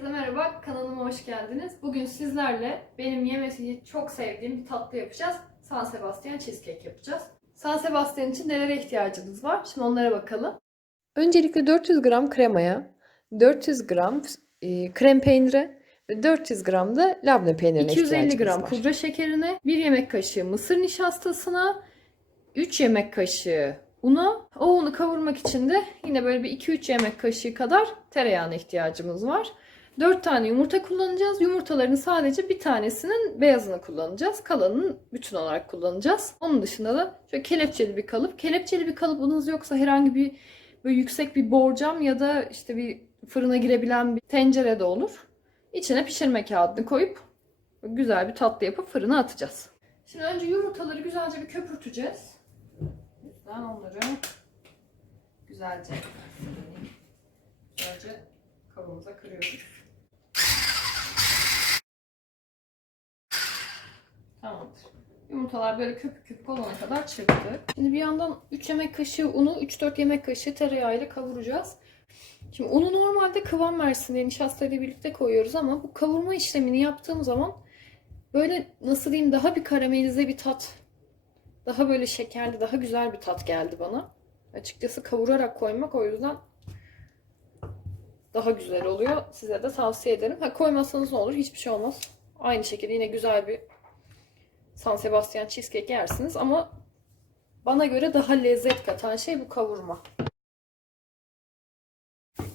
Herkese merhaba, kanalıma hoş geldiniz. Bugün sizlerle benim yemesi çok sevdiğim bir tatlı yapacağız. San Sebastian cheesecake yapacağız. San Sebastian için nelere ihtiyacımız var? Şimdi onlara bakalım. Öncelikle 400 gram kremaya, 400 gram e, krem peyniri ve 400 gram da labne peynirine 250 ihtiyacımız gram var. pudra şekerine, 1 yemek kaşığı mısır nişastasına, 3 yemek kaşığı una, o unu kavurmak için de yine böyle bir 2-3 yemek kaşığı kadar tereyağına ihtiyacımız var. 4 tane yumurta kullanacağız. Yumurtaların sadece bir tanesinin beyazını kullanacağız. Kalanını bütün olarak kullanacağız. Onun dışında da şöyle kelepçeli bir kalıp. Kelepçeli bir kalıbınız yoksa herhangi bir böyle yüksek bir borcam ya da işte bir fırına girebilen bir tencere de olur. İçine pişirme kağıdını koyup güzel bir tatlı yapıp fırına atacağız. Şimdi önce yumurtaları güzelce bir köpürteceğiz. Lütfen onları güzelce güzelce kabımıza kırıyoruz. Tamamdır. Yumurtalar böyle köpük köpük olana kadar çırptık. Şimdi bir yandan 3 yemek kaşığı unu, 3-4 yemek kaşığı tereyağı ile kavuracağız. Şimdi unu normalde kıvam versin diye nişastayla birlikte koyuyoruz ama bu kavurma işlemini yaptığım zaman böyle nasıl diyeyim daha bir karamelize bir tat, daha böyle şekerli, daha güzel bir tat geldi bana. Açıkçası kavurarak koymak o yüzden daha güzel oluyor. Size de tavsiye ederim. Ha koymazsanız ne olur? Hiçbir şey olmaz. Aynı şekilde yine güzel bir San Sebastian cheesecake yersiniz ama bana göre daha lezzet katan şey bu kavurma.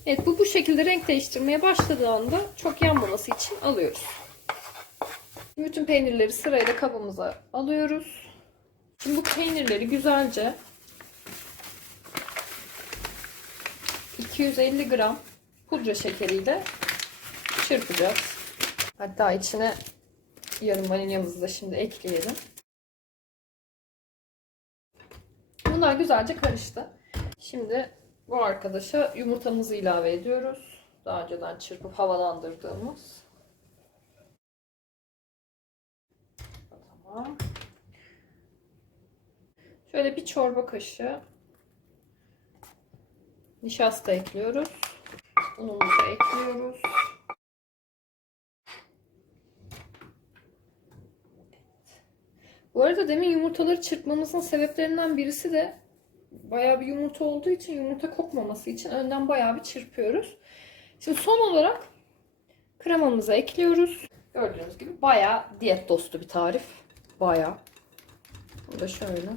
Evet bu bu şekilde renk değiştirmeye başladığı anda çok yanmaması için alıyoruz. Bütün peynirleri sırayla kabımıza alıyoruz. Şimdi bu peynirleri güzelce 250 gram pudra şekeriyle çırpacağız. Hatta içine yarım vanilyamızı da şimdi ekleyelim. Bunlar güzelce karıştı. Şimdi bu arkadaşa yumurtamızı ilave ediyoruz. Daha önceden çırpıp havalandırdığımız. Tamam. Şöyle bir çorba kaşığı nişasta ekliyoruz. Unumuzu ekliyoruz. Bu arada demin yumurtaları çırpmamızın sebeplerinden birisi de bayağı bir yumurta olduğu için yumurta kokmaması için önden bayağı bir çırpıyoruz. Şimdi son olarak kremamızı ekliyoruz. Gördüğünüz gibi bayağı diyet dostu bir tarif. Bayağı. Bu da şöyle.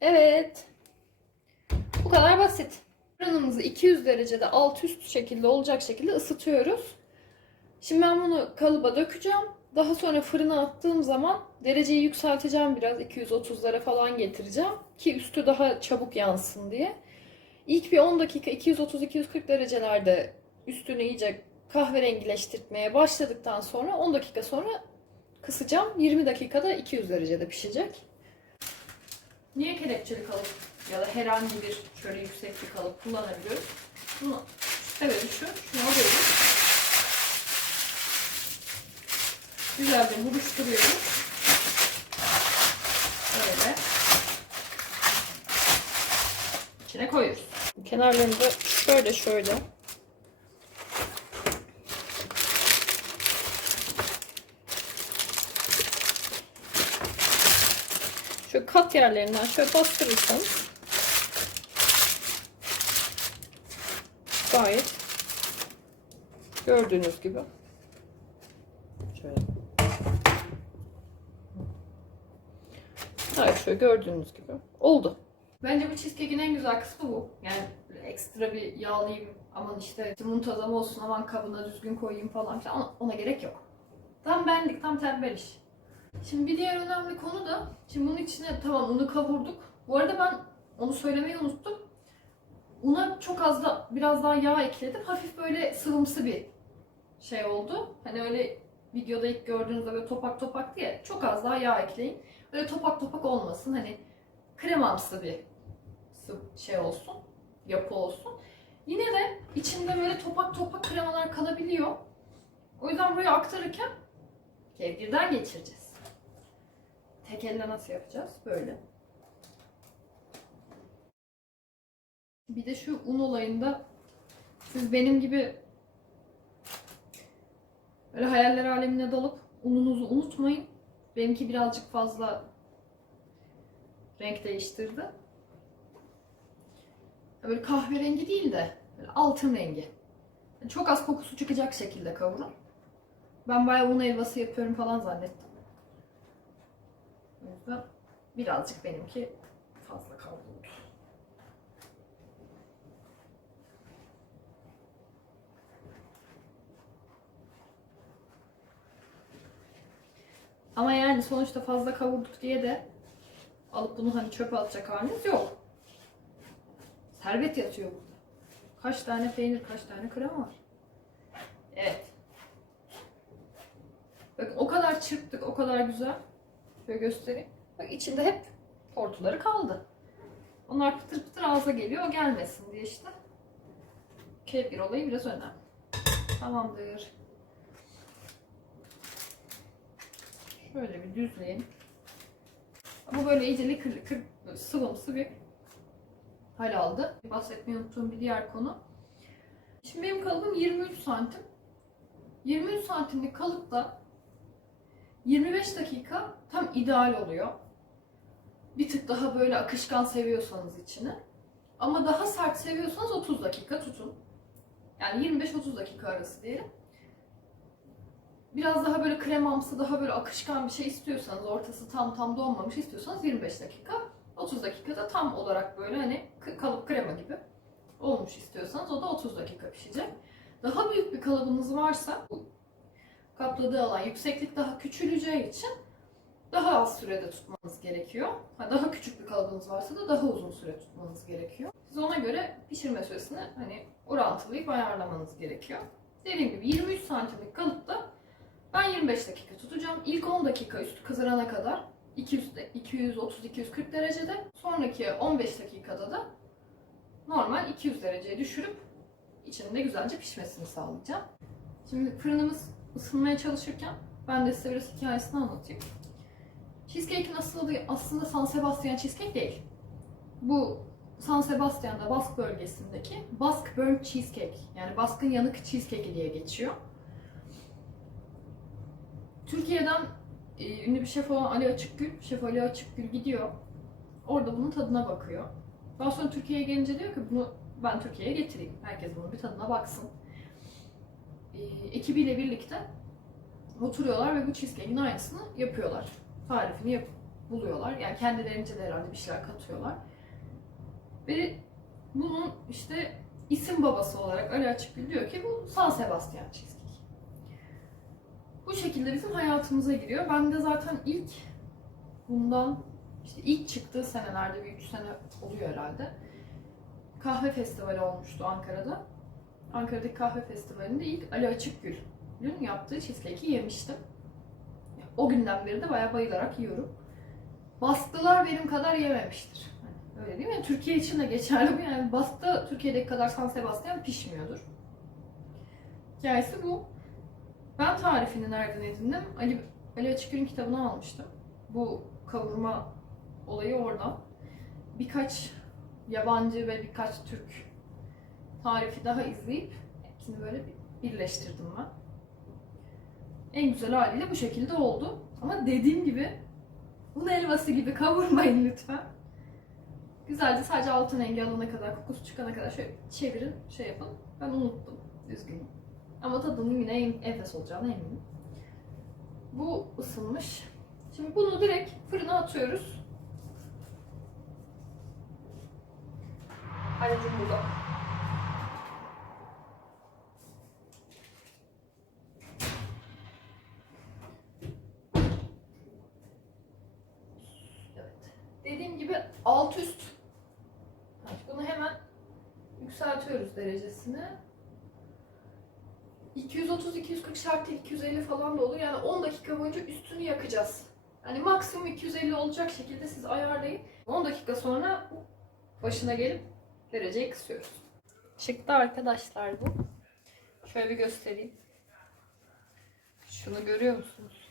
Evet. Bu kadar basit. Fırınımızı 200 derecede alt üst şekilde olacak şekilde ısıtıyoruz. Şimdi ben bunu kalıba dökeceğim. Daha sonra fırına attığım zaman dereceyi yükselteceğim biraz. 230'lara falan getireceğim. Ki üstü daha çabuk yansın diye. İlk bir 10 dakika 230-240 derecelerde üstünü iyice kahverengileştirmeye başladıktan sonra 10 dakika sonra kısacağım. 20 dakikada 200 derecede pişecek. Niye kelepçeli kalıp ya da herhangi bir şöyle yüksek bir kalıp kullanabiliyoruz? Bunu evet şu, şunu alıyoruz. Güzelce buruşturuyoruz. Böyle. İçine koyuyoruz. Kenarlarını da şöyle şöyle Şöyle kat yerlerinden şöyle bastırırsanız gayet gördüğünüz gibi şöyle Evet şöyle gördüğünüz gibi oldu. Bence bu cheesecake'in en güzel kısmı bu. Yani ekstra bir yağlayayım aman işte muntazam olsun aman kabına düzgün koyayım falan filan ona, ona gerek yok. Tam benlik tam tembel iş. Şimdi bir diğer önemli konu da, şimdi bunun içine tamam unu kavurduk. Bu arada ben onu söylemeyi unuttum. Una çok az da biraz daha yağ ekledim. Hafif böyle sıvımsı bir şey oldu. Hani öyle videoda ilk gördüğünüzde böyle topak topak diye çok az daha yağ ekleyin. Böyle topak topak olmasın. Hani kremamsı bir şey olsun. Yapı olsun. Yine de içinde böyle topak topak kremalar kalabiliyor. O yüzden buraya aktarırken kevgirden geçireceğiz. Tek elle nasıl yapacağız? Böyle. Bir de şu un olayında siz benim gibi böyle hayaller alemine dalıp ununuzu unutmayın. Benimki birazcık fazla renk değiştirdi. Böyle kahverengi değil de böyle altın rengi. Çok az kokusu çıkacak şekilde kavurun. Ben bayağı un helvası yapıyorum falan zannettim. Birazcık benimki fazla kavruldu. Ama yani sonuçta fazla kavurduk diye de alıp bunu hani çöpe atacak haliniz yok. Servet yatıyor burada. Kaç tane peynir, kaç tane krema var. Evet. Bakın o kadar çırptık, o kadar güzel. Şöyle göstereyim. Bak içinde hep tortuları kaldı. Onlar pıtır pıtır ağza geliyor, o gelmesin diye işte. Kefir olayı biraz önemli. Tamamdır. Şöyle bir düzleyin. Bu böyle iyice lıkır böyle sıvımsı bir hal aldı. Bahsetmeyi unuttuğum bir diğer konu. Şimdi benim kalıbım 23 santim. 23 santimlik kalıpta 25 dakika tam ideal oluyor. Bir tık daha böyle akışkan seviyorsanız içini. Ama daha sert seviyorsanız 30 dakika tutun. Yani 25-30 dakika arası diyelim. Biraz daha böyle kremamsı, daha böyle akışkan bir şey istiyorsanız, ortası tam tam donmamış istiyorsanız 25 dakika, 30 dakikada tam olarak böyle hani kalıp krema gibi olmuş istiyorsanız o da 30 dakika pişecek. Daha büyük bir kalıbınız varsa kapladığı alan yükseklik daha küçüleceği için daha az sürede tutmanız gerekiyor. Daha küçük bir kalıbınız varsa da daha uzun süre tutmanız gerekiyor. Siz ona göre pişirme süresini hani orantılayıp ayarlamanız gerekiyor. Dediğim gibi 23 santimlik kalıp 15 dakika tutacağım. İlk 10 dakika üstü kızarana kadar 230-240 derecede. Sonraki 15 dakikada da normal 200 dereceye düşürüp içinde güzelce pişmesini sağlayacağım. Şimdi fırınımız ısınmaya çalışırken ben de size biraz hikayesini anlatayım. Cheesecake'in asıldığı aslında San Sebastian cheesecake değil. Bu San Sebastian'da Bask bölgesindeki Bask Burnt Cheesecake yani Bask'ın yanık cheesecake'i diye geçiyor. Türkiye'den e, ünlü bir şef olan Ali Açıkgül, Şef Ali Açıkgül gidiyor. Orada bunun tadına bakıyor. Daha sonra Türkiye'ye gelince diyor ki bunu ben Türkiye'ye getireyim. Herkes bunun bir tadına baksın. E, ekibiyle birlikte oturuyorlar ve bu cheesecake'in aynısını yapıyorlar. Tarifini yap buluyorlar. Yani kendilerince de herhalde bir şeyler katıyorlar. Ve bunun işte isim babası olarak Ali Açıkgül diyor ki bu San Sebastian cheesecake. Bu şekilde bizim hayatımıza giriyor. Ben de zaten ilk bundan işte ilk çıktığı senelerde bir 3 sene oluyor herhalde. Kahve festivali olmuştu Ankara'da. Ankara'daki kahve festivalinde ilk Ali Açıkgül'ün yaptığı cheesecake'i yemiştim. O günden beri de bayağı bayılarak yiyorum. Baskılar benim kadar yememiştir. Hani öyle değil mi? Yani Türkiye için de geçerli bu. Yani baskı Türkiye'deki kadar San Sebastian pişmiyordur. Hikayesi bu. Ben tarifini nereden edindim? Ali, Ali Açıkgül'ün kitabını almıştım. Bu kavurma olayı oradan. Birkaç yabancı ve birkaç Türk tarifi daha izleyip hepsini böyle bir birleştirdim ben. En güzel haliyle bu şekilde oldu. Ama dediğim gibi un helvası gibi kavurmayın lütfen. Güzelce sadece altın rengi alana kadar, kokusu çıkana kadar şöyle çevirin, şey yapın. Ben unuttum. Üzgünüm. Ama tadının yine en enfes olacağına eminim. Bu ısınmış. Şimdi bunu direkt fırına atıyoruz. Harcım burada. Evet. Dediğim gibi alt üst. Bunu hemen yükseltiyoruz derecesini. 230-240 şart değil, 250 falan da olur. Yani 10 dakika boyunca üstünü yakacağız. Yani maksimum 250 olacak şekilde siz ayarlayın. 10 dakika sonra başına gelip dereceyi kısıyoruz. Çıktı arkadaşlar bu. Şöyle bir göstereyim. Şunu görüyor musunuz?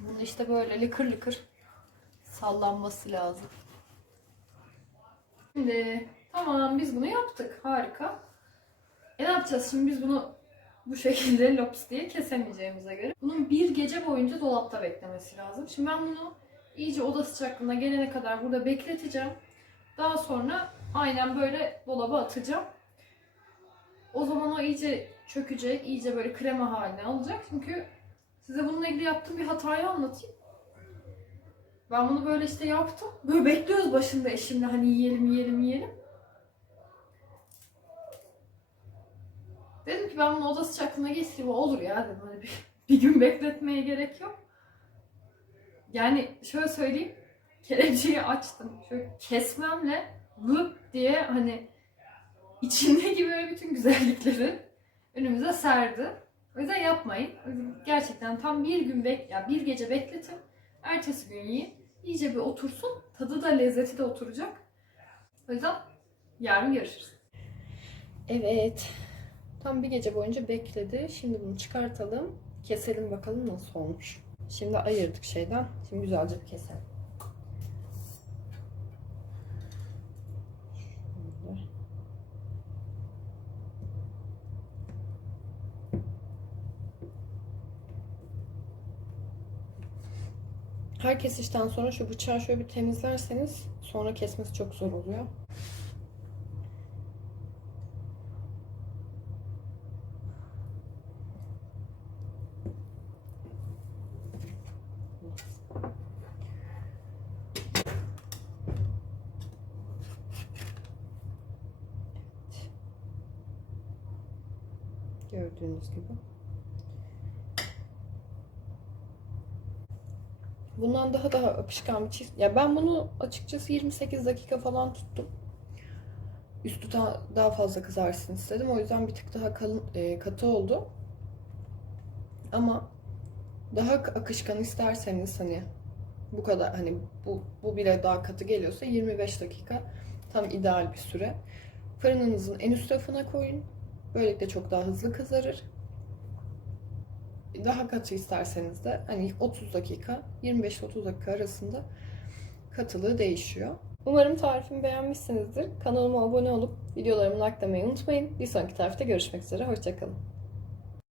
Bunun işte böyle lıkır lıkır sallanması lazım. Şimdi tamam biz bunu yaptık. Harika. E ne yapacağız şimdi biz bunu bu şekilde lops diye kesemeyeceğimize göre. Bunun bir gece boyunca dolapta beklemesi lazım. Şimdi ben bunu iyice oda sıcaklığına gelene kadar burada bekleteceğim. Daha sonra aynen böyle dolaba atacağım. O zaman o iyice çökecek, iyice böyle krema haline alacak. Çünkü size bununla ilgili yaptığım bir hatayı anlatayım. Ben bunu böyle işte yaptım. Böyle bekliyoruz başında eşimle hani yiyelim yiyelim yiyelim. Dedim ki ben bunu oda sıcaklığına getireyim olur ya dedim. Hani bir, bir gün bekletmeye gerek yok. Yani şöyle söyleyeyim. Kelepçeyi açtım. Şöyle kesmemle vıp diye hani içindeki böyle bütün güzellikleri önümüze serdi. O yüzden yapmayın. Gerçekten tam bir gün bek, ya bir gece bekletin. Ertesi gün yiyin. İyice bir otursun. Tadı da lezzeti de oturacak. O yüzden yarın görüşürüz. Evet. Tam bir gece boyunca bekledi. Şimdi bunu çıkartalım. Keselim bakalım nasıl olmuş. Şimdi ayırdık şeyden. Şimdi güzelce bir keselim. Her kesişten sonra şu bıçağı şöyle bir temizlerseniz sonra kesmesi çok zor oluyor. Gördüğünüz gibi. Bundan daha daha akışkan bir çiz. Ya ben bunu açıkçası 28 dakika falan tuttum. Üstü daha, daha fazla kızarsın istedim. O yüzden bir tık daha kalın, e, katı oldu. Ama daha akışkan isterseniz hani bu kadar hani bu, bu bile daha katı geliyorsa 25 dakika tam ideal bir süre. Fırınınızın en üst rafına koyun. Böylelikle çok daha hızlı kızarır. Daha katı isterseniz de hani 30 dakika, 25-30 dakika arasında katılığı değişiyor. Umarım tarifimi beğenmişsinizdir. Kanalıma abone olup videolarımı likelamayı unutmayın. Bir sonraki tarifte görüşmek üzere. Hoşçakalın.